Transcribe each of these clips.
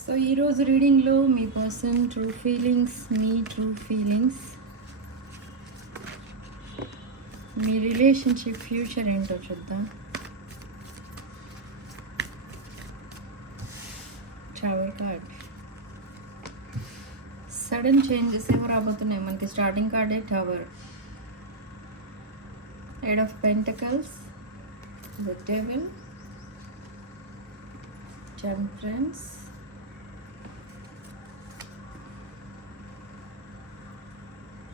So ఈరోజు రీడింగ్లో మీ పర్సన్ ట్రూ ఫీలింగ్స్, మీ ట్రూ ఫీలింగ్స్, మీ రిలేషన్షిప్ ఫ్యూచర్ ఏంటో చూద్దాం. Tower card. సడన్ చేంజెస్ ఏమో రాబోతున్నాయి మనకి. స్టార్టింగ్ కార్డే tower, eight of pentacles, the devil, temperance,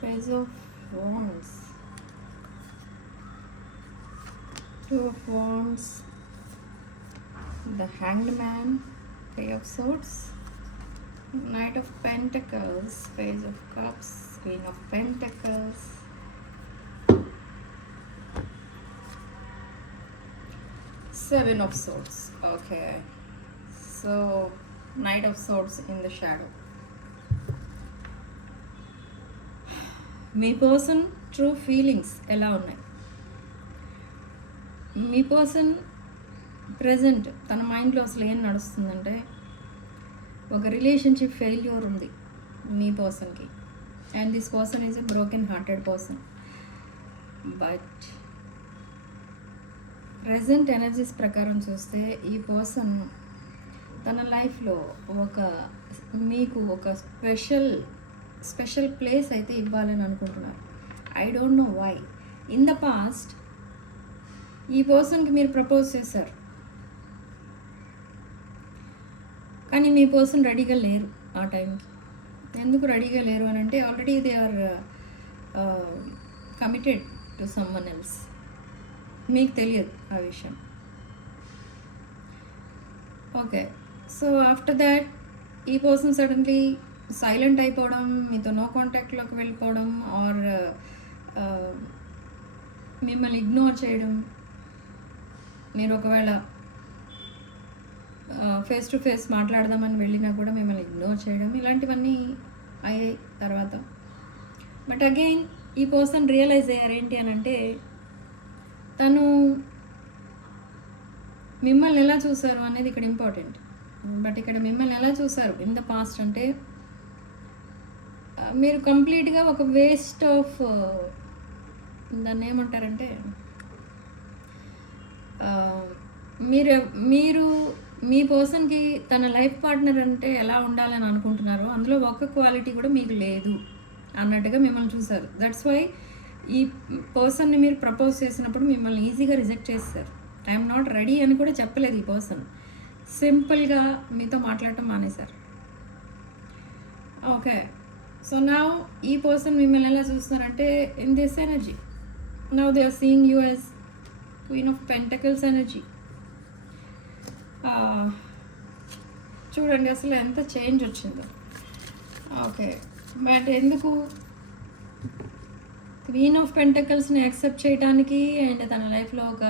Page of Wands, Two of Wands, the Hanged Man, Page of Swords, Knight of Pentacles, Page of Cups, Queen of Pentacles, Seven of Swords. Okay, so Knight of Swords in the shadow. Me person true feelings ఎలా ఉన్నాయి? మీ person present తన మైండ్లో అసలు ఏం నడుస్తుందంటే, ఒక relationship failure ఉంది మీ పర్సన్కి. And this person is a broken hearted person. But present energies ప్రకారం చూస్తే ఈ పర్సన్ తన లైఫ్లో మీకు ఒక స్పెషల్ ప్లేస్ అయితే ఇవ్వాలని అనుకుంటున్నారు. I don't know why. In the past ఈ పర్సన్కి మీరు ప్రపోజ్ చేశారు, కానీ మీ పర్సన్ రెడీగా లేరు ఆ టైంకి. ఎందుకు రెడీగా లేరు అని అంటే, already they are committed to someone else. మీకు తెలియదు ఆ విషయం. ఓకే, సో ఆఫ్టర్ దాట్ ఈ పర్సన్ సడన్లీ సైలెంట్ అయిపోవడం, మీతో నో కాంటాక్ట్లోకి వెళ్ళిపోవడం, ఆర్ మిమ్మల్ని ఇగ్నోర్ చేయడం, మీరు ఒకవేళ ఫేస్ టు ఫేస్ మాట్లాడదామని వెళ్ళినా కూడా మిమ్మల్ని ఇగ్నోర్ చేయడం, ఇలాంటివన్నీ అయ్యాయి తర్వాత. బట్ అగైన్ ఈ పర్సన్ రియలైజ్ అయ్యారు ఏంటి అని అంటే, తను మిమ్మల్ని ఎలా చూసారు అనేది ఇక్కడ ఇంపార్టెంట్. బట్ ఇక్కడ మిమ్మల్ని ఎలా చూసారు ఇన్ ద పాస్ట్ అంటే, మీరు కంప్లీట్గా ఒక వేస్ట్ ఆఫ్, దాన్ని ఏమంటారంటే, మీరు మీ పర్సన్కి తన లైఫ్ పార్ట్నర్ అంటే ఎలా ఉండాలని అనుకుంటున్నారో అందులో ఒక్క క్వాలిటీ కూడా మీకు లేదు అన్నట్టుగా మిమ్మల్ని చూసారు. దట్స్ వై ఈ పర్సన్ని మీరు ప్రపోజ్ చేసినప్పుడు మిమ్మల్ని ఈజీగా రిజెక్ట్ చేస్తారు. ఐఎమ్ నాట్ రెడీ అని కూడా చెప్పలేదు ఈ పర్సన్. సింపుల్గా మీతో మాట్లాడటం మానేశారు. ఓకే, సో నౌ ఈ పర్సన్ మిమ్మల్ని ఎలా చూస్తున్నారంటే, in this energy now they are seeing you as queen of pentacles energy. చూడండి అసలు ఎంత చేంజ్ వచ్చిందో. ఓకే, బట్ ఎందుకు క్వీన్ ఆఫ్ పెంటకల్స్ని యాక్సెప్ట్ చేయడానికి అండ్ తన లైఫ్లో ఒక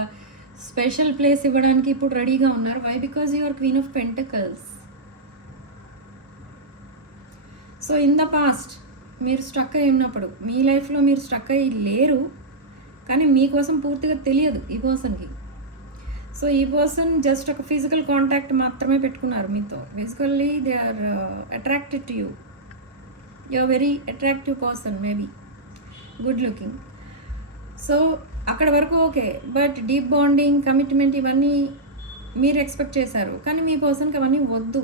స్పెషల్ ప్లేస్ ఇవ్వడానికి ఇప్పుడు రెడీగా ఉన్నారు. Why? Because you are queen of pentacles. So in the past మీరు స్ట్రక్ అయి ఉన్నప్పుడు, మీ లైఫ్లో మీరు స్ట్రక్ అయ్యి లేరు, కానీ మీకోసం పూర్తిగా తెలియదు ఈ పర్సన్కి. సో ఈ పర్సన్ జస్ట్ ఒక ఫిజికల్ కాంటాక్ట్ మాత్రమే పెట్టుకున్నారు మీతో. Physically they are attracted to you. You are very attractive person, maybe good looking. So అక్కడ వరకు okay, but deep bonding, commitment ఇవన్నీ మీరు ఎక్స్పెక్ట్ చేశారు, కానీ మీ పర్సన్కి అవన్నీ వద్దు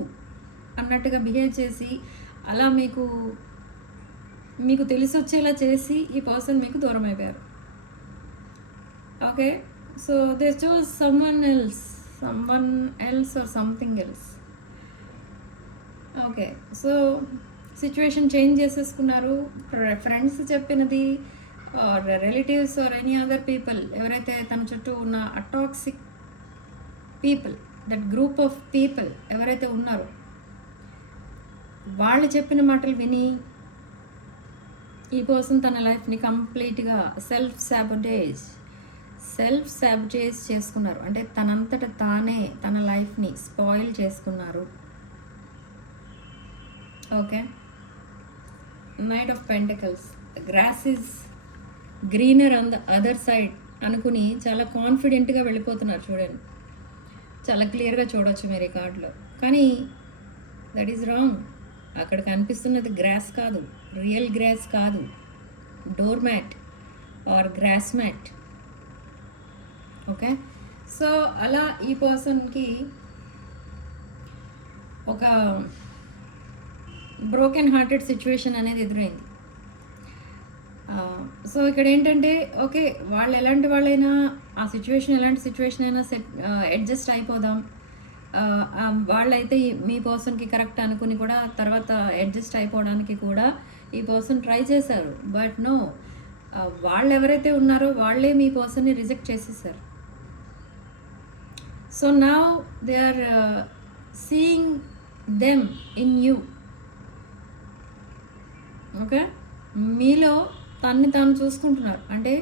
అన్నట్టుగా బిహేవ్ చేసి, అలా మీకు తెలిసి వచ్చేలా చేసి ఈ పర్సన్ మీకు దూరం అయిపోయారు. Okay, so they choose someone else or something else. Okay, so situation change చేసేసుకున్నారు. ఫ్రెండ్స్ చెప్పినది or relatives or any other people, ఎవరైతే తన చుట్టూ ఉన్న toxic people, that group of people ఎవరైతే ఉన్నారో వాళ్ళు చెప్పిన మాటలు విని ఈ పర్సన్ తన లైఫ్ని కంప్లీట్గా సెల్ఫ్ సాబొటేజ్ చేసుకున్నారు. అంటే తనంతట తానే తన లైఫ్ని స్పాయిల్ చేసుకున్నారు. Okay, knight of pentacles, grass is greener on the other side అనుకుని చాలా కాన్ఫిడెంట్గా వెళ్ళిపోతున్నారు. చూడండి, చాలా క్లియర్గా చూడవచ్చు మీరు ఈ కార్డులో. కానీ దట్ ఈస్ రాంగ్. అక్కడ కనిపిస్తున్నది గ్రాస్ కాదు, రియల్ గ్రాస్ కాదు, door mat or grass mat. Okay, so అలా ఈ పర్సన్కి ఒక బ్రోకెన్ హార్టెడ్ సిచ్యువేషన్ అనేది ఎదురైంది. సో ఇక్కడ ఏంటంటే ఓకే, వాళ్ళు ఎలాంటి వాళ్ళైనా, ఆ సిచ్యువేషన్ ఎలాంటి సిచ్యువేషన్ అయినా అడ్జస్ట్ అయిపోదాం, వాళ్ళైతే మీ పర్సన్కి కరెక్ట్ అనుకుని కూడా తర్వాత అడ్జస్ట్ అయిపోవడానికి కూడా ఈ పర్సన్ ట్రై చేశారు. బట్ నో, వాళ్ళు ఎవరైతే ఉన్నారో వాళ్ళే మీ పర్సన్ని రిజెక్ట్ చేసేసారు. So now they are seeing them in you. Okay, మీలో తన్ని తాను చూసుకుంటున్నారు. అంటే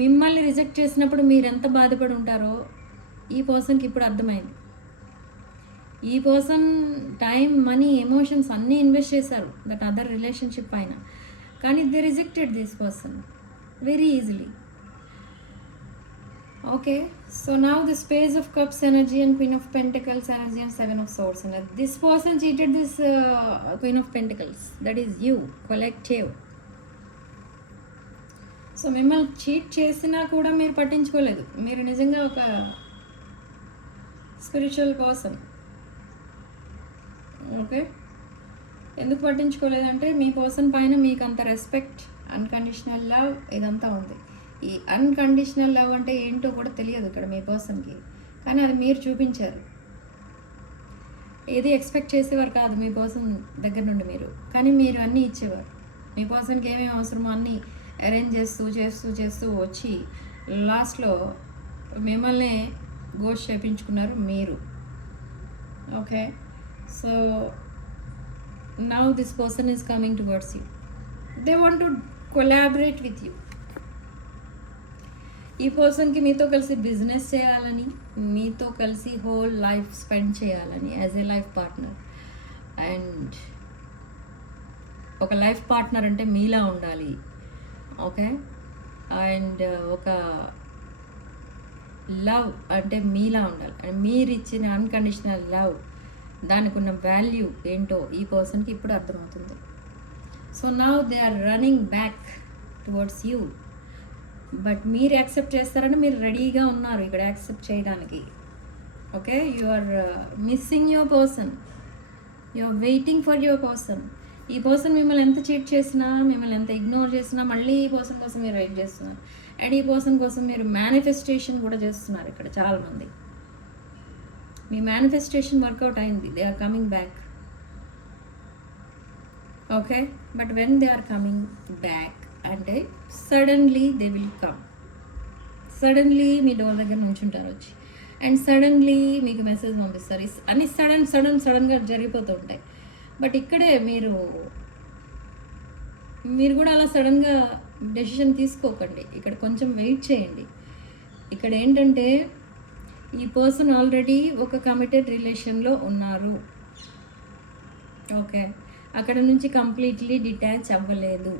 మిమ్మల్ని రిజెక్ట్ చేసినప్పుడు మీరు ఎంత బాధపడి ఉంటారో ఈ పర్సన్కి ఇప్పుడు అర్థమైంది. ఈ పర్సన్ టైం, మనీ, ఎమోషన్స్ అన్నీ ఇన్వెస్ట్ చేశారు దట్ అదర్ రిలేషన్షిప్ పైన, కానీ they rejected this person very easily. Okay, so now this page of cups energy and queen of pentacles energy and seven of swords energy. This person cheated this queen of pentacles, that is you, collective. So మిమ్మల్ని cheat చేసినా కూడా మీరు పట్టించుకోలేదు. మీరు నిజంగా ఒక spiritual person. Okay, ఎందుకు పట్టించుకోలేదంటే మీ person పైన మీకు అంత రెస్పెక్ట్, అన్కండిషనల్ లవ్ ఇదంతా ఉంది. ఈ అన్కండిషనల్ లవ్ అంటే ఏంటో కూడా తెలియదు ఇక్కడ మీ పర్సన్కి, కానీ అది మీరు చూపించారు. ఏది ఎక్స్పెక్ట్ చేసేవారు కాదు మీ పర్సన్ దగ్గర నుండి మీరు, కానీ మీరు అన్నీ ఇచ్చేవారు. మీ పర్సన్కి ఏమేమి అవసరమో అన్నీ అరేంజ్ చేస్తూ చేస్తూ చేస్తూ వచ్చి లాస్ట్లో మిమ్మల్ని గోష్ చేయించుకున్నారు మీరు. Okay, so now this person is coming towards you. They want to collaborate with you. ఈ పర్సన్కి మీతో కలిసి బిజినెస్ చేయాలని, మీతో కలిసి హోల్ లైఫ్ స్పెండ్ చేయాలని as a life partner. And ఒక లైఫ్ పార్ట్నర్ అంటే మీలా ఉండాలి. ఓకే, అండ్ ఒక లవ్ అంటే మీలా ఉండాలి. అండ్ మీరు ఇచ్చిన అన్కండిషనల్ లవ్, దానికి ఉన్న వాల్యూ ఏంటో ఈ పర్సన్కి ఇప్పుడు అర్థమవుతుంది. So now they are running back towards you. But మీరు యాక్సెప్ట్ చేస్తారని మీరు రెడీగా ఉన్నారు ఇక్కడ యాక్సెప్ట్ చేయడానికి. Okay, you are missing your person, you are waiting for your person. ఈ పర్సన్ మిమ్మల్ని ఎంత చీట్ చేసినా, మిమ్మల్ని ఎంత ఇగ్నోర్ చేసినా మళ్ళీ ఈ పర్సన్ కోసం మీరు వెయిట్ చేస్తున్నారు. అండ్ ఈ పర్సన్ కోసం మీరు మేనిఫెస్టేషన్ కూడా చేస్తున్నారు. ఇక్కడ చాలామంది మీ మేనిఫెస్టేషన్ వర్కౌట్ అయింది. They are coming back. Okay, but when they are coming back అంటే suddenly they will come. Suddenly మీ డోర్ దగ్గర నుంచుంటారు వచ్చి, అండ్ సడన్లీ మీకు మెసేజ్ పంపిస్తారు. అన్ని సడన్గా జరిగిపోతూ ఉంటాయి. బట్ ఇక్కడే మీరు కూడా అలా సడన్గా డెసిషన్ తీసుకోకండి. ఇక్కడ కొంచెం వెయిట్ చేయండి. ఇక్కడ ఏంటంటే ఈ పర్సన్ ఆల్రెడీ ఒక కమిటెడ్ రిలేషన్లో ఉన్నారు. ఓకే, అక్కడ నుంచి కంప్లీట్లీ డిటాచ్ అవ్వలేదు.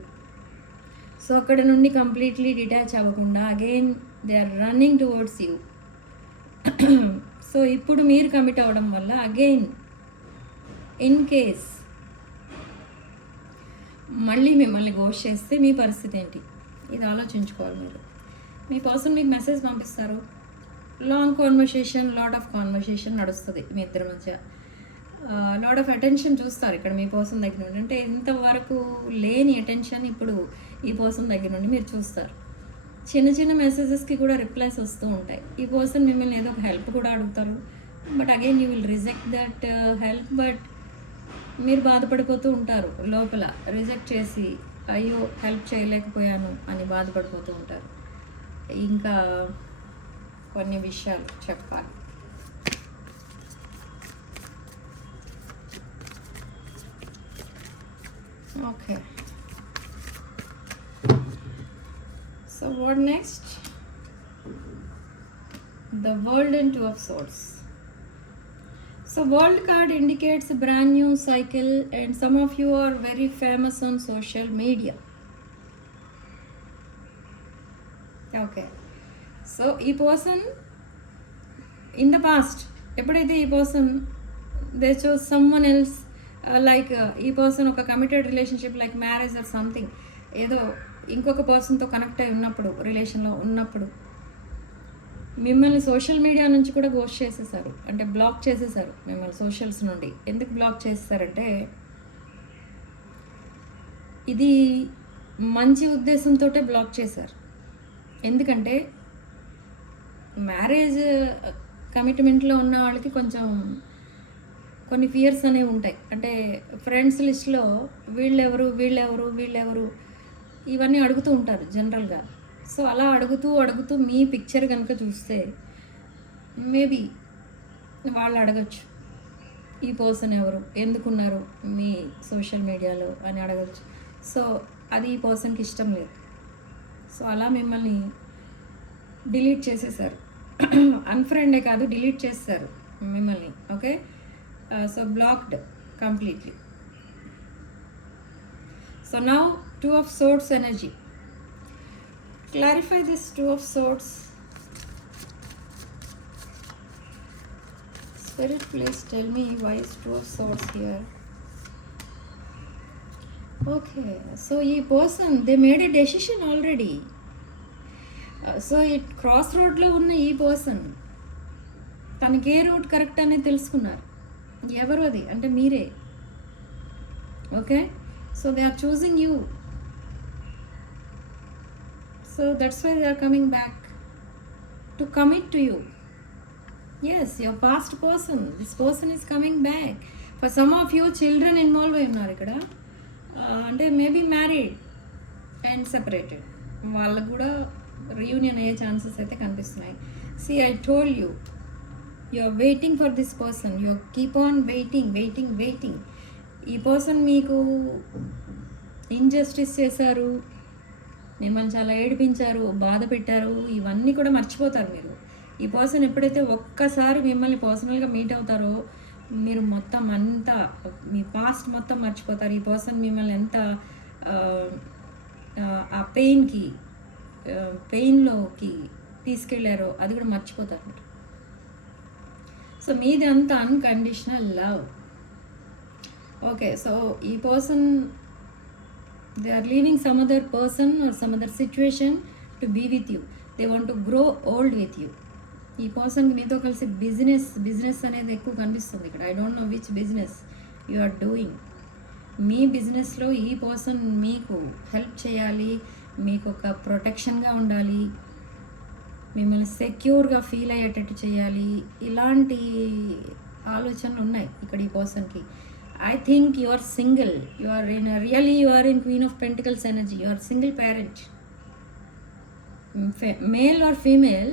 సో అక్కడ నుండి కంప్లీట్లీ డిటాచ్ అవ్వకుండా again they are running towards you. So ఇప్పుడు మీరు కమిట్ అవ్వడం వల్ల అగైన్ ఇన్ కేస్ మళ్ళీ మిమ్మల్ని గోష్ చేస్తే మీ పరిస్థితి ఏంటి, ఇది ఆలోచించుకోవాలి మీరు. మీ పర్సన్ మీకు మెసేజ్ పంపిస్తారు. Long conversation, lot of conversation నడుస్తుంది మీ ఇద్దరి మధ్య. లాట్ ఆఫ్ అటెన్షన్ చూస్తారు ఇక్కడ మీ పర్సన్ దగ్గర నుండి. అంటే ఇంతవరకు లేని అటెన్షన్ ఇప్పుడు ఈ పర్సన్ దగ్గర నుండి మీరు చూస్తారు. చిన్న చిన్న మెసేజెస్కి కూడా రిప్లైస్ వస్తూ ఉంటాయి. ఈ పర్సన్ మిమ్మల్ని ఏదో ఒక హెల్ప్ కూడా అడుగుతారు. But again you will reject that help. But మీరు బాధపడిపోతూ ఉంటారు లోపల, రిజెక్ట్ చేసి అయ్యో హెల్ప్ చేయలేకపోయాను అని బాధపడిపోతూ ఉంటారు. ఇంకా కొన్ని విషయాలు చెప్పాలి. Okay, so what next? The World and Two of Swords. So World card indicates a brand new cycle, and some of you are very famous on social media. Okay, so ఈ person in the past ఎప్పుడైతే ఈ person they choose some one else. Like ఈ person ఒక committed relationship like marriage or something, ఏదో ఇంకొక పర్సన్తో connect అయి ఉన్నప్పుడు, రిలేషన్లో ఉన్నప్పుడు మిమ్మల్ని సోషల్ మీడియా నుంచి కూడా గోస్ట్ చేసేసారు, అంటే బ్లాక్ చేసేసారు మిమ్మల్ని సోషల్స్ నుండి. ఎందుకు బ్లాక్ చేసేసారంటే ఇది మంచి ఉద్దేశంతో బ్లాక్ చేశారు. ఎందుకంటే మ్యారేజ్ కమిట్మెంట్లో ఉన్న వాళ్ళకి కొంచెం కొన్ని ఫియర్స్ అనేవి ఉంటాయి. అంటే ఫ్రెండ్స్ లిస్ట్లో వీళ్ళెవరు వీళ్ళెవరు వీళ్ళెవరు ఇవన్నీ అడుగుతూ ఉంటారు జనరల్గా. సో అలా అడుగుతూ మీ పిక్చర్ కనుక చూస్తే మేబీ వాళ్ళు అడగచ్చు, ఈ పర్సన్ ఎవరు, ఎందుకున్నారు మీ సోషల్ మీడియాలో అని అడగచ్చు. సో అది ఈ పర్సన్కి ఇష్టం లేదు. సో అలా మిమ్మల్ని డిలీట్ చేసేసారు. అన్ఫ్రెండే కాదు, డిలీట్ చేస్తారు మిమ్మల్ని. Okay, so blocked completely. So now two of swords energy. Clarify this two of swords. Spirit, please tell me why is two of swords here. Okay, so ye person, they made a decision already. So it crossroad lo unna ee person తనకి ఏ route correct అనేది తెలుసుకున్నారు. ఎవరు అది అంటే మీరే. Okay, so they are choosing you. So that's why they are coming back to commit to you. Yes, your past person. This person is coming back. For some of you, children involved అయి ఉన్నారు ఇక్కడ. అంటే maybe married and separated, వాళ్ళకు కూడా reunion అయ్యే chances అయితే కనిపిస్తున్నాయి. See, I told you, you are waiting for this person. You keep on waiting. ఈ పర్సన్ మీకు ఇన్జస్టిస్ చేశారు, మిమ్మల్ని చాలా ఏడిపించారు, బాధ పెట్టారు, ఇవన్నీ కూడా మర్చిపోతారు మీరు. ఈ పర్సన్ ఎప్పుడైతే ఒక్కసారి మిమ్మల్ని పర్సనల్గా మీట్ అవుతారో మీరు మొత్తం అంతా మీ పాస్ట్ మొత్తం మర్చిపోతారు. ఈ పర్సన్ మిమ్మల్ని ఎంత ఆ పెయిన్లోకి తీసుకెళ్ళారో అది కూడా మర్చిపోతారు మీరు. సో మీది అంత అన్కండిషనల్ లవ్. ఓకే, సో ఈ person they are leaving some other person or some other situation to be with you. They want to grow old with you. ఈ పర్సన్కి మీతో కలిసి బిజినెస్ అనేది ఎక్కువ కనిపిస్తుంది ఇక్కడ. I don't know which business you are doing. మీ బిజినెస్లో ఈ పర్సన్ మీకు హెల్ప్ చేయాలి, మీకు ఒక ప్రొటెక్షన్గా ఉండాలి, మిమ్మల్ని సెక్యూర్గా ఫీల్ అయ్యేటట్టు చేయాలి, ఇలాంటి ఆలోచనలు ఉన్నాయి ఇక్కడ ఈ పర్సన్కి. I think you are single. You are in Queen of Pentacles energy. You are single parent. Male or female,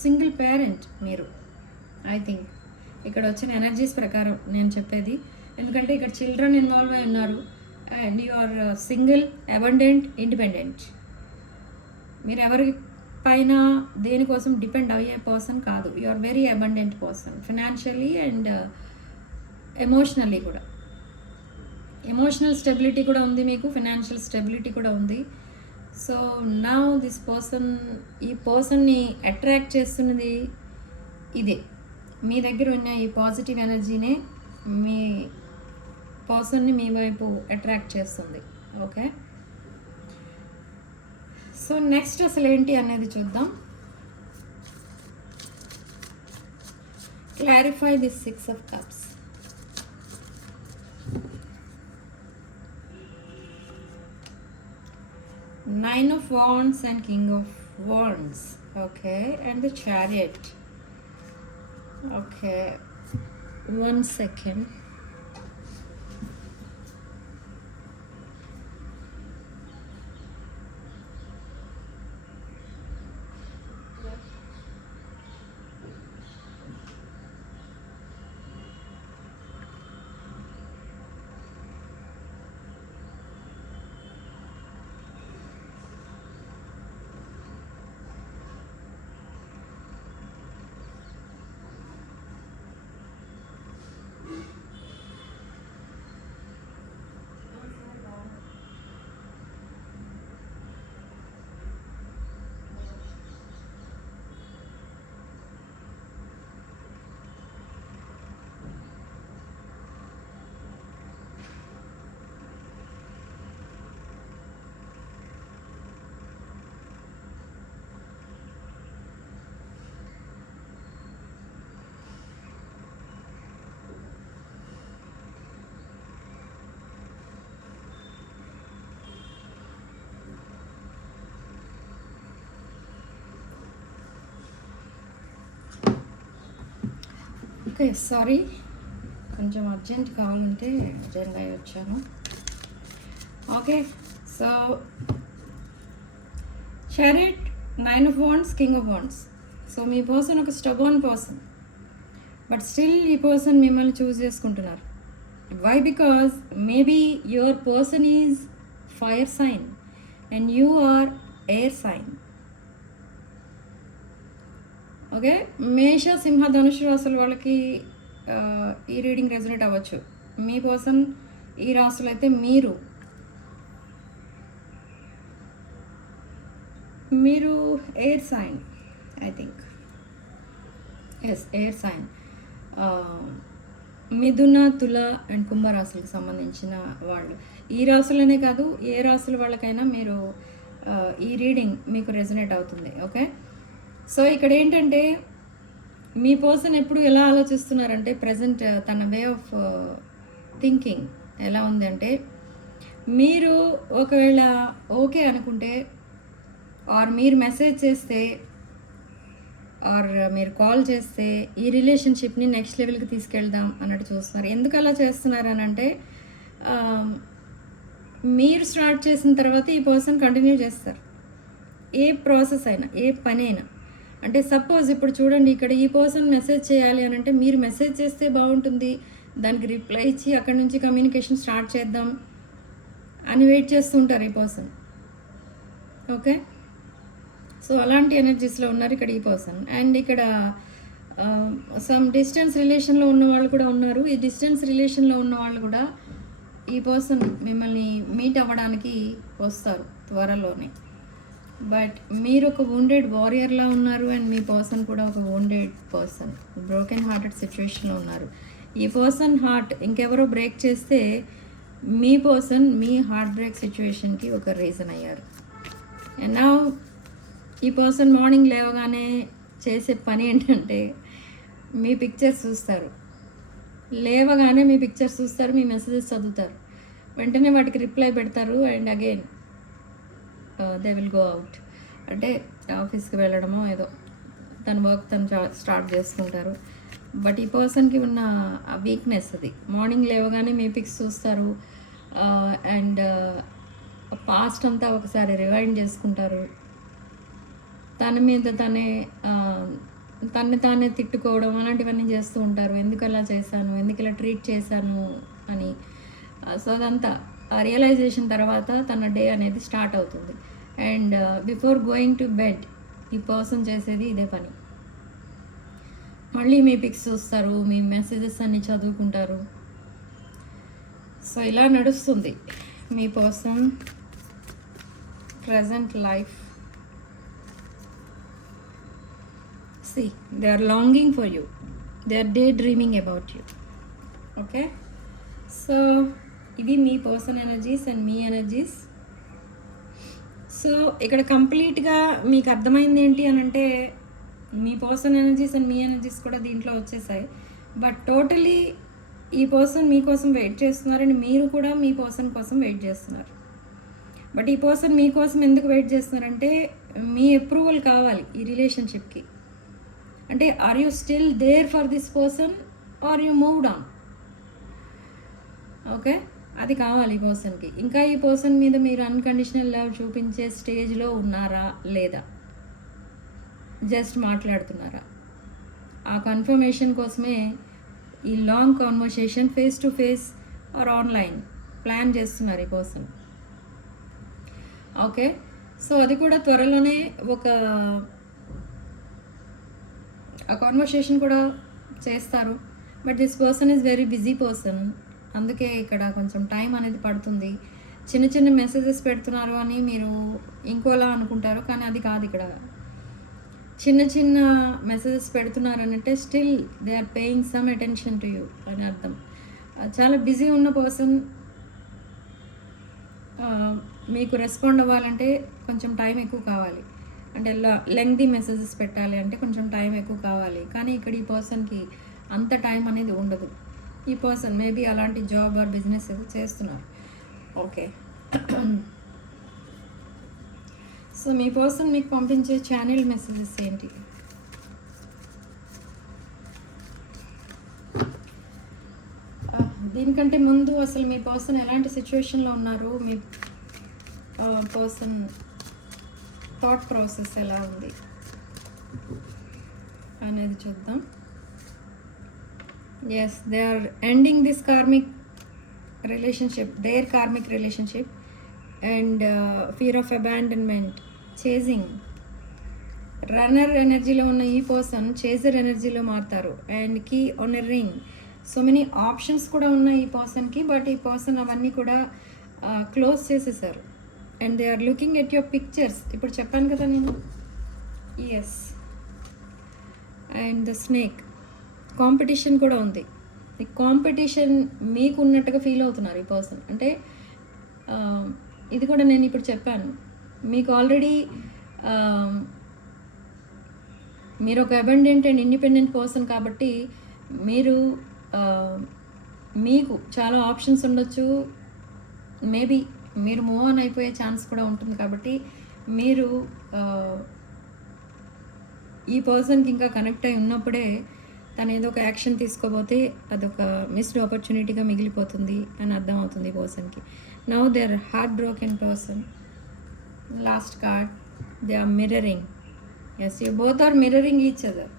single parent మీరు. I think ఇక్కడ వచ్చిన ఎనర్జీస్ ప్రకారం నేను చెప్పేది. ఎందుకంటే ఇక్కడ చిల్డ్రన్ ఇన్వాల్వ్ అయి ఉన్నారు and you are single, abundant, independent. మీరు ఎవరి పైన దేనికోసం డిపెండ్ అయ్యే పర్సన్ కాదు. You are very abundant person, financially and emotionally కూడా. ఎమోషనల్ స్టెబిలిటీ కూడా ఉంది మీకు, ఫినాన్షియల్ స్టెబిలిటీ కూడా ఉంది. సో నౌ దిస్ పర్సన్, ఈ పర్సన్ని అట్రాక్ట్ చేస్తున్నది ఇదే. మీ దగ్గర ఉన్న ఈ పాజిటివ్ ఎనర్జీనే మీ పర్సన్ని మీ వైపు అట్రాక్ట్ చేస్తుంది. ఓకే, సో నెక్స్ట్ అసలు ఏంటి అనేది చూద్దాం. Clarify this 6 of Cups. Nine of Wands and King of Wands. Okay, and the Chariot. Okay, 1 second. Okay, sorry, కొంచెం అర్జెంట్ కావాలంటే అర్జెంట్గా వచ్చాను. Okay, so chariot, 9 of Wands, King of Wands. So మీ person ఒక స్టబర్న్ పర్సన్, బట్ స్టిల్ ఈ person మిమ్మల్ని choose చేసుకుంటున్నారు. Why? Because maybe your person is fire sign and you are air sign. Okay, మేష, సింహ, ధనుషు రాసుల వాళ్ళకి ఈ రీడింగ్ రెజనేట్ అవ్వచ్చు. మీ పర్సన్ ఈ రాసులు అయితే మీరు air sign, I think. Yes, air sign. మిథున, తుల అండ్ కుంభరాశులకు సంబంధించిన వాళ్ళు. ఈ రాశులనే కాదు, ఏ రాశుల వాళ్ళకైనా మీరు ఈ రీడింగ్ మీకు రెజనేట్ అవుతుంది. ఓకే, సో ఇక్కడ ఏంటంటే మీ పర్సన్ ఎప్పుడు ఎలా ఆలోచిస్తున్నారంటే ప్రజెంట్ తన వే ఆఫ్ థింకింగ్ ఎలా ఉందంటే, మీరు ఒకవేళ ఓకే అనుకుంటే ఆర్ మీరు మెసేజ్ చేస్తే ఆర్ మీరు కాల్ చేస్తే ఈ రిలేషన్షిప్ని నెక్స్ట్ లెవెల్కి తీసుకెళ్దాం అన్నట్టు చూస్తున్నారు. ఎందుకు అలా చేస్తున్నారు అని అంటే, మీరు స్టార్ట్ చేసిన తర్వాత ఈ పర్సన్ కంటిన్యూ చేస్తారు. ఏ ప్రాసెస్ అయినా, ఏ పని అయినా. అంటే సపోజ్ ఇప్పుడు చూడండి, ఇక్కడ ఈ పర్సన్ మెసేజ్ చేయాలి అని అంటే మీరు మెసేజ్ చేస్తే బాగుంటుంది, దానికి రిప్లై ఇచ్చి అక్కడి నుంచి కమ్యూనికేషన్ స్టార్ట్ చేద్దాం అని వెయిట్ చేస్తుంటారు ఈ పర్సన్. ఓకే, సో అలాంటి ఎనర్జీస్లో ఉన్నారు ఇక్కడ ఈ పర్సన్. అండ్ ఇక్కడ సమ్ డిస్టెన్స్ రిలేషన్లో ఉన్న వాళ్ళు కూడా ఉన్నారు. ఈ డిస్టెన్స్ రిలేషన్లో ఉన్న వాళ్ళు కూడా ఈ పర్సన్ మిమ్మల్ని మీట్ అవ్వడానికి వస్తారు త్వరలోనే. బట్ మీరు ఒక wounded వారియర్లా ఉన్నారు అండ్ మీ పర్సన్ కూడా ఒక wounded పర్సన్, బ్రోకెన్ హార్టెడ్ సిచ్యువేషన్లో ఉన్నారు. ఈ పర్సన్ హార్ట్ ఇంకెవరో బ్రేక్ చేస్తే మీ పర్సన్ మీ హార్ట్ బ్రేక్ సిచ్యువేషన్కి ఒక రీజన్ అయ్యారు. అండ్ నా ఈ పర్సన్ మార్నింగ్ లేవగానే చేసే పని ఏంటంటే మీ పిక్చర్స్ చూస్తారు, లేవగానే మీ పిక్చర్స్ చూస్తారు, మీ మెసేజెస్ చదువుతారు, వెంటనే వాటికి రిప్లై పెడతారు and again they will go out. అంటే ఆఫీస్కి వెళ్ళడమో ఏదో తన వర్క్ తను స్టార్ట్ చేసుకుంటారు. బట్ ఈ పర్సన్కి ఉన్న వీక్నెస్ అది, మార్నింగ్ లేవగానే మీ పిక్స్ చూస్తారు అండ్ పాస్ట్ అంతా ఒకసారి రివైండ్ చేసుకుంటారు. తన మీద తన్ని తానే తిట్టుకోవడం అలాంటివన్నీ చేస్తూ ఉంటారు. ఎందుకు అలా చేశాను, ఎందుకు ఇలా ట్రీట్ చేశాను అని. సో అదంతా రియలైజేషన్ తర్వాత తన డే అనేది స్టార్ట్ అవుతుంది. And before going to bed ఈ పర్సన్ చేసేది ఇదే పని. మళ్ళీ మీ పిక్స్ చూస్తారు, మీ మెసేజెస్ అన్నీ చదువుకుంటారు. సో ఇలా నడుస్తుంది మీ person present life. See, they are longing for you, they are daydreaming about you. Okay, so ఇది మీ పర్సన్ ఎనర్జీస్ అండ్ మీ ఎనర్జీస్. సో ఇక్కడ కంప్లీట్గా మీకు అర్థమైంది ఏంటి అని అంటే, మీ పర్సన్ ఎనర్జీస్ అండ్ మీ ఎనర్జీస్ కూడా దీంట్లో వచ్చేసాయి. బట్ టోటలీ ఈ పర్సన్ మీకోసం వెయిట్ చేస్తున్నారు అండ్ మీరు కూడా మీ పర్సన్ కోసం వెయిట్ చేస్తున్నారు. బట్ ఈ పర్సన్ మీకోసం ఎందుకు వెయిట్ చేస్తున్నారంటే, మీ అప్రూవల్ కావాలి ఈ రిలేషన్షిప్కి. అంటే are you still there for this person or you moved on? Okay, అది కావాలి ఈ పర్సన్కి. ఇంకా ఈ పర్సన్ మీద మీరు అన్కండిషనల్ లవ్ చూపించే స్టేజ్లో ఉన్నారా లేదా, జస్ట్ మాట్లాడుతున్నారా? ఆ కన్ఫర్మేషన్ కోసమే ఈ long conversation face to face or online plan చేస్తున్నారు ఈ పర్సన్. ఓకే, సో అది కూడా త్వరలోనే ఆ కాన్వర్సేషన్ కూడా చేస్తారు. But this person is very busy person, అందుకే ఇక్కడ కొంచెం టైం అనేది పడుతుంది. చిన్న చిన్న మెసేజెస్ పెడుతున్నారు అని మీరు ఇంకోలా అనుకుంటారు, కానీ అది కాదు. ఇక్కడ చిన్న చిన్న మెసేజెస్ పెడుతున్నారు అంటే still they are paying some attention to you అని అర్థం. చాలా బిజీ ఉన్న పర్సన్ మీకు రెస్పాండ్ అవ్వాలంటే కొంచెం టైం ఎక్కువ కావాలి. అంటే లెంగ్తీ మెసేజెస్ పెట్టాలి అంటే కొంచెం టైం ఎక్కువ కావాలి. కానీ ఇక్కడ ఈ పర్సన్కి అంత టైం అనేది ఉండదు. ఈ పర్సన్ మేబీ అలాంటి జాబ్ ఆర్ బిజినెస్ ఏదో చేస్తున్నారు. ఓకే, సో మీ పర్సన్ మీకు పంపించే ఛానల్ మెసేజెస్ ఏంటి? దీనికంటే ముందు అసలు మీ పర్సన్ ఎలాంటి సిచ్యువేషన్లో ఉన్నారు, మీ పర్సన్ థాట్ ప్రాసెస్ ఎలా ఉంది అనేది చూద్దాం. Yes, they are ending this karmic relationship, their karmic relationship and fear of abandonment, chasing. Runner ఎనర్జీలో ఉన్న ఈ పర్సన్ చేజర్ ఎనర్జీలో మారుతారు. And key on a ring, so many options కూడా ఉన్నాయి ఈ పర్సన్కి, బట్ ఈ పర్సన్ అవన్నీ కూడా క్లోజ్ చేసేసారు. And they are looking at your pictures. ఇప్పుడు చెప్పాను కదా నేను. Yes, and the snake, competition కూడా ఉంది. ఈ కాంపిటీషన్ మీకు ఉన్నట్టుగా ఫీల్ అవుతున్నారు ఈ పర్సన్. అంటే ఇది కూడా నేను ఇప్పుడు చెప్పాను, మీకు ఆల్రెడీ మీరు ఒక అబండెంట్ అండ్ ఇండిపెండెంట్ పర్సన్ కాబట్టి మీరు మీకు చాలా ఆప్షన్స్ ఉండొచ్చు. మేబీ మీరు మూవ్ ఆన్ అయిపోయే ఛాన్స్ కూడా ఉంటుంది. కాబట్టి మీరు ఈ పర్సన్కి ఇంకా కనెక్ట్ అయి ఉన్నప్పుడే తను ఏదో ఒక యాక్షన్ తీసుకోబోతే అదొక మిస్డ్ ఆపర్చునిటీగా మిగిలిపోతుంది అని అర్థమవుతుంది ఈ పర్సన్కి. Now they are heart broken person. Last card, they are mirroring. Yes, you both are mirroring each other.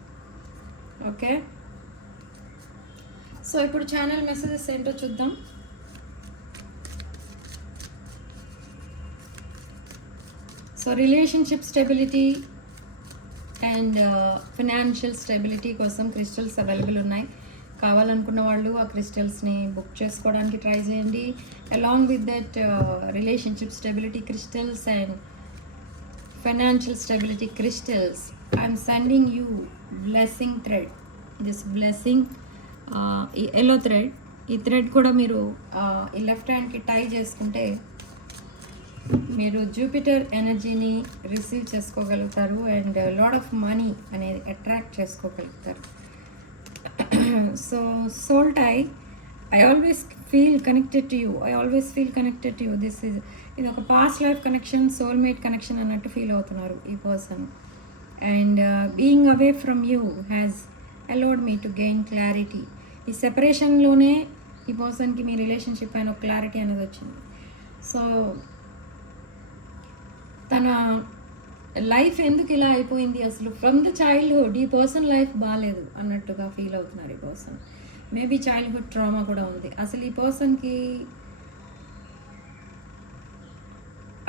Okay, so ఇప్పుడు ఛానల్ మెసేజెస్ ఏంటో చూద్దాం. So relationship stability and financial stability కోసం క్రిస్టల్స్ అవైలబుల్ ఉన్నాయి. కావాలనుకున్న వాళ్ళు ఆ క్రిస్టల్స్ని బుక్ చేసుకోవడానికి ట్రై చేయండి. Along with that relationship stability crystals and financial stability crystals, I'm sending you blessing thread. This blessing, ఈ ఎల్లో థ్రెడ్, ఈ థ్రెడ్ కూడా మీరు ఈ లెఫ్ట్ హ్యాండ్కి టై చేసుకుంటే మీరు జూపిటర్ ఎనర్జీని రిసీవ్ చేసుకోగలుగుతారు అండ్ లాట్ ఆఫ్ మనీ అనేది అట్రాక్ట్ చేసుకోగలుగుతారు. So soul tie, I always feel connected to you, I always feel connected to you. ఇది ఒక past life connection, soulmate connection అన్నట్టు ఫీల్ అవుతున్నారు ఈ person. And being away from you has allowed me to gain clarity. ఈ సెపరేషన్లోనే ఈ పర్సన్కి మీ relationship పైన ఒక క్లారిటీ అనేది వచ్చింది. సో తన లైఫ్ ఎందుకు ఇలా అయిపోయింది అసలు, ఫ్రమ్ ద చైల్డ్హుడ్ ఈ పర్సన్ లైఫ్ బాగాలేదు అన్నట్టుగా ఫీల్ అవుతున్నారు ఈ పర్సన్. మేబీ చైల్డ్హుడ్ ట్రామా కూడా ఉంది. అసలు ఈ పర్సన్కి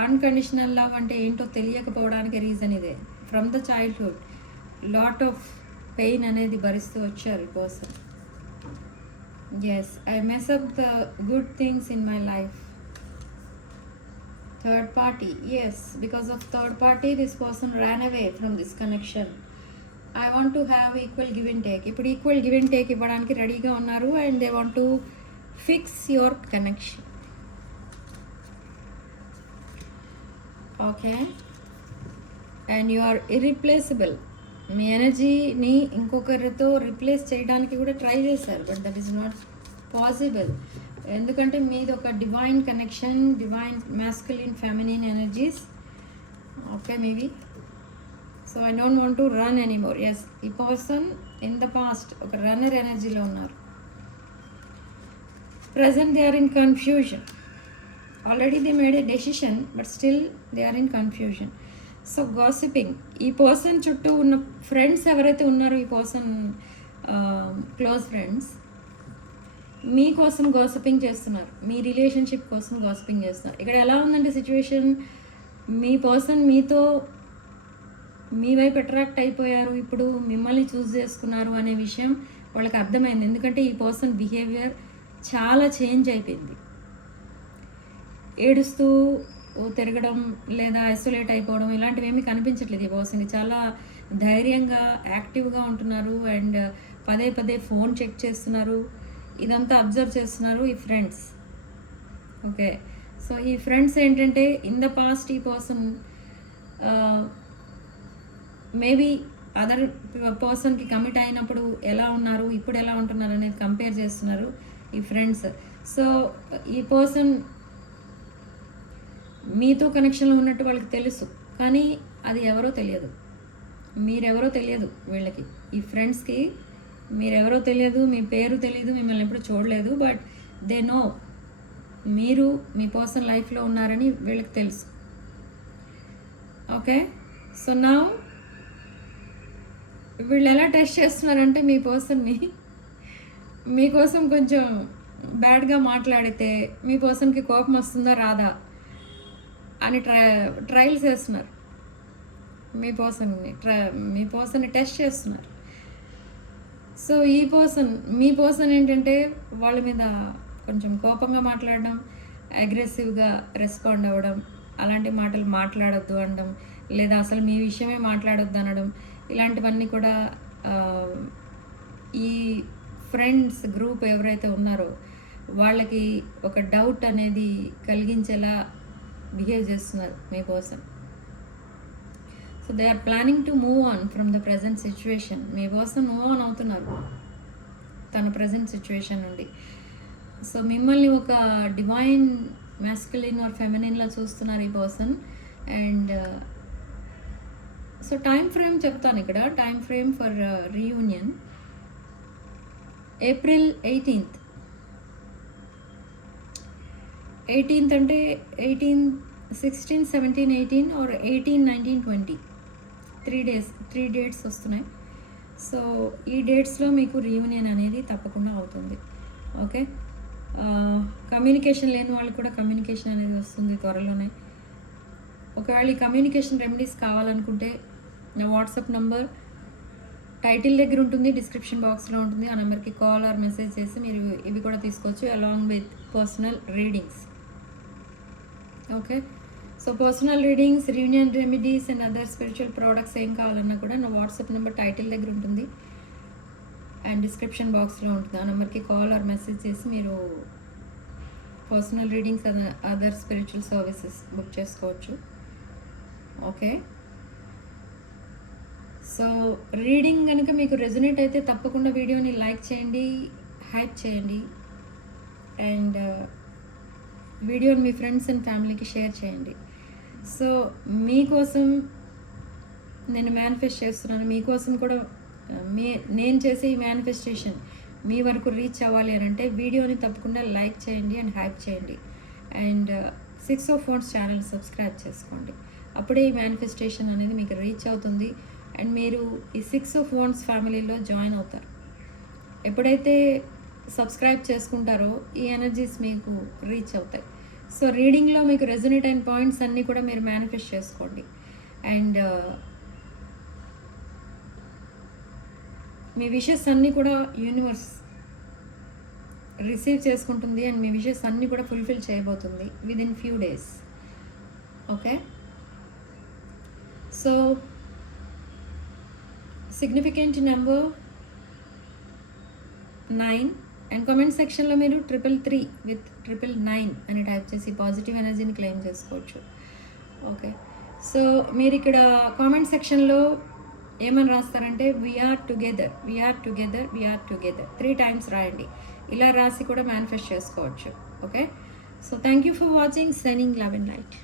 అన్కండిషనల్ లవ్ అంటే ఏంటో తెలియకపోవడానికి రీజన్ ఇదే. From the childhood lot of pain అనేది భరిస్తూ వచ్చారు ఈ person. Yes, I mess up the good things in my life. Third party, yes, because of third party this person ran away from this connection. I want to have equal give and take. ఇప్పుడు equal give and take ఇవ్వడానికి రెడీగా ఉన్నారు and they want to fix your connection. Okay, and you are irreplaceable. మీ ఎనర్జీని ఇంకొకరితో replace చేయడానికి కూడా try చేశారు, but that is not possible. ఎందుకంటే మీది ఒక divine connection, divine masculine feminine energies. Okay, maybe so I don't want to run anymore. Yes, ఈ పర్సన్ ఇన్ ద పాస్ట్ ఒక రన్నర్ ఎనర్జీలో ఉన్నారు. Present they are in confusion. Already they made a decision but still they are in confusion. So gossiping, ఈ person చుట్టూ ఉన్న friends ఎవరైతే ఉన్నారో ఈ పర్సన్ క్లోజ్ ఫ్రెండ్స్ మీకోసం గాసిపింగ్ చేస్తున్నారు, మీ రిలేషన్షిప్ కోసం గాసిపింగ్ చేస్తున్నారు. ఇక్కడ ఎలా ఉందంటే సిచ్యువేషన్, మీ పర్సన్ మీతో మీ వైపు అట్రాక్ట్ అయిపోయారు, ఇప్పుడు మిమ్మల్ని చూస్ చేసుకున్నారు అనే విషయం వాళ్ళకి అర్థమైంది. ఎందుకంటే ఈ పర్సన్ బిహేవియర్ చాలా చేంజ్ అయిపోయింది. ఏడుస్తూ తిరగడం లేదా ఐసోలేట్ అయిపోవడం ఇలాంటివి ఏమీ కనిపించట్లేదు ఈ పర్సన్కి. చాలా ధైర్యంగా యాక్టివ్గా ఉంటున్నారు అండ్ పదే పదే ఫోన్ చెక్ చేస్తున్నారు. ఇదంతా అబ్జర్వ్ చేస్తున్నారు ఈ ఫ్రెండ్స్. ఓకే, సో ఈ ఫ్రెండ్స్ ఏంటంటే ఇన్ ద పాస్ట్ ఈ పర్సన్ మేబీ అదర్ పర్సన్కి కమిట్ అయినప్పుడు ఎలా ఉన్నారు, ఇప్పుడు ఎలా ఉంటున్నారు అనేది కంపేర్ చేస్తున్నారు ఈ ఫ్రెండ్స్. సో ఈ పర్సన్ మీతో కనెక్షన్లో ఉన్నట్టు వాళ్ళకి తెలుసు, కానీ అది ఎవరో తెలియదు, మీరెవరో తెలియదు వీళ్ళకి. ఈ ఫ్రెండ్స్కి మీరెవరో తెలియదు, మీ పేరు తెలియదు, మిమ్మల్ని ఎప్పుడు చూడలేదు, బట్ దే నో మీరు మీ పర్సనల్ లైఫ్లో ఉన్నారని వీళ్ళకి తెలుసు. ఓకే, సో నా వీళ్ళు ఎలా టెస్ట్ చేస్తున్నారంటే మీ పర్సన్ని మీకోసం కొంచెం బ్యాడ్గా మాట్లాడితే మీ పర్సన్కి కోపం వస్తుందా రాదా అని ట్రయల్స్ చేస్తున్నారు. మీ పర్సన్ని టెస్ట్ చేస్తున్నారు. సో మీ పర్సన్ ఏంటంటే వాళ్ళ మీద కొంచెం కోపంగా మాట్లాడడం, అగ్రెసివ్గా రెస్పాండ్ అవ్వడం, అలాంటి మాటలు మాట్లాడొద్దు అనడం, లేదా అసలు మీ విషయమే మాట్లాడొద్దు అనడం, ఇలాంటివన్నీ కూడా ఈ ఫ్రెండ్స్ గ్రూప్ ఎవరైతే ఉన్నారో వాళ్ళకి ఒక డౌట్ అనేది కలిగించేలా బిహేవ్ చేస్తున్నారు మీ person. So they are planning to move on from the present situation. మీ పర్సన్ మూవ్ ఆన్ అవుతున్నారు తన ప్రజెంట్ సిచ్యువేషన్ నుండి. సో మిమ్మల్ని ఒక డివైన్ మ్యాస్కులిన్ ఆర్ ఫెమినిన్లా చూస్తున్నారు ఈ person. And so time frame చెప్తాను ఇక్కడ. Time frame for reunion April 18th. 18th అంటే 18, 16, 17, 18 ఆర్ 18, 19, 20 3 డేట్స్ వస్తున్నాయి. సో ఈ డేట్స్లో మీకు రీయూనియన్ అనేది తప్పకుండా అవుతుంది. ఓకే, కమ్యూనికేషన్ లేని వాళ్ళు కూడా కమ్యూనికేషన్ అనేది వస్తుంది త్వరలోనే. ఒకవేళ ఈ కమ్యూనికేషన్ రెమెడీస్ కావాలనుకుంటే నా వాట్సాప్ నంబర్ టైటిల్ దగ్గర ఉంటుంది, డిస్క్రిప్షన్ బాక్స్లో ఉంటుంది. ఆ నెంబర్కి కాల్ ఆర్ మెసేజ్ చేసి మీరు ఇవి కూడా తీసుకోవచ్చు along with personal readings. Okay, so personal readings, reunion remedies and other spiritual products ఏం కావాలన్నా కూడా నా వాట్సాప్ నెంబర్ టైటిల్ దగ్గర ఉంటుంది అండ్ డిస్క్రిప్షన్ బాక్స్లో ఉంటుంది. ఆ నెంబర్కి కాల్ ఆర్ మెసేజ్ చేసి మీరు personal readings other spiritual services book చేసుకోవచ్చు. ఓకే, సో రీడింగ్ కనుక మీకు రెజొనేట్ అయితే తప్పకుండా వీడియోని లైక్ చేయండి, హైప్ చేయండి అండ్ వీడియోని మీ ఫ్రెండ్స్ అండ్ ఫ్యామిలీకి షేర్ చేయండి. సో మీకోసం నేను మేనిఫెస్ట్ చేస్తున్నాను. మీకోసం కూడా నేను చేసే ఈ మేనిఫెస్టేషన్ మీ వరకు రీచ్ అవ్వాలి అని అంటే వీడియోని తప్పకుండా లైక్ చేయండి అండ్ హైప్ చేయండి and 6 of Wands channel subscribe చేసుకోండి. అప్పుడే ఈ మేనిఫెస్టేషన్ అనేది మీకు రీచ్ అవుతుంది అండ్ మీరు ఈ 6 of Wands ఫ్యామిలీలో జాయిన్ అవుతారు. ఎప్పుడైతే సబ్స్క్రైబ్ చేసుకుంటారో ఈ ఎనర్జీస్ మీకు రీచ్ అవుతాయి. సో రీడింగ్లో మీకు రెజొనేట్ అయిన పాయింట్స్ అన్నీ కూడా మీరు మేనిఫెస్ట్ చేసుకోండి అండ్ మీ విషెస్ అన్నీ కూడా యూనివర్స్ రిసీవ్ చేసుకుంటుంది అండ్ మీ విషెస్ అన్నీ కూడా ఫుల్ఫిల్ చేయబోతుంది within few days. Okay, so significant number 9 and comment సెక్షన్లో మీరు 333 with 999 అని టైప్ చేసి పాజిటివ్ ఎనర్జీని క్లెయిమ్ చేసుకోవచ్చు. ఓకే, సో మీరు ఇక్కడ కామెంట్ సెక్షన్లో ఏమని రాస్తారంటే వీఆర్ టుగెదర్ 3 times రాయండి. ఇలా రాసి కూడా మేనిఫెస్ట్ చేసుకోవచ్చు. Okay, so thank you for watching. Signing love and light.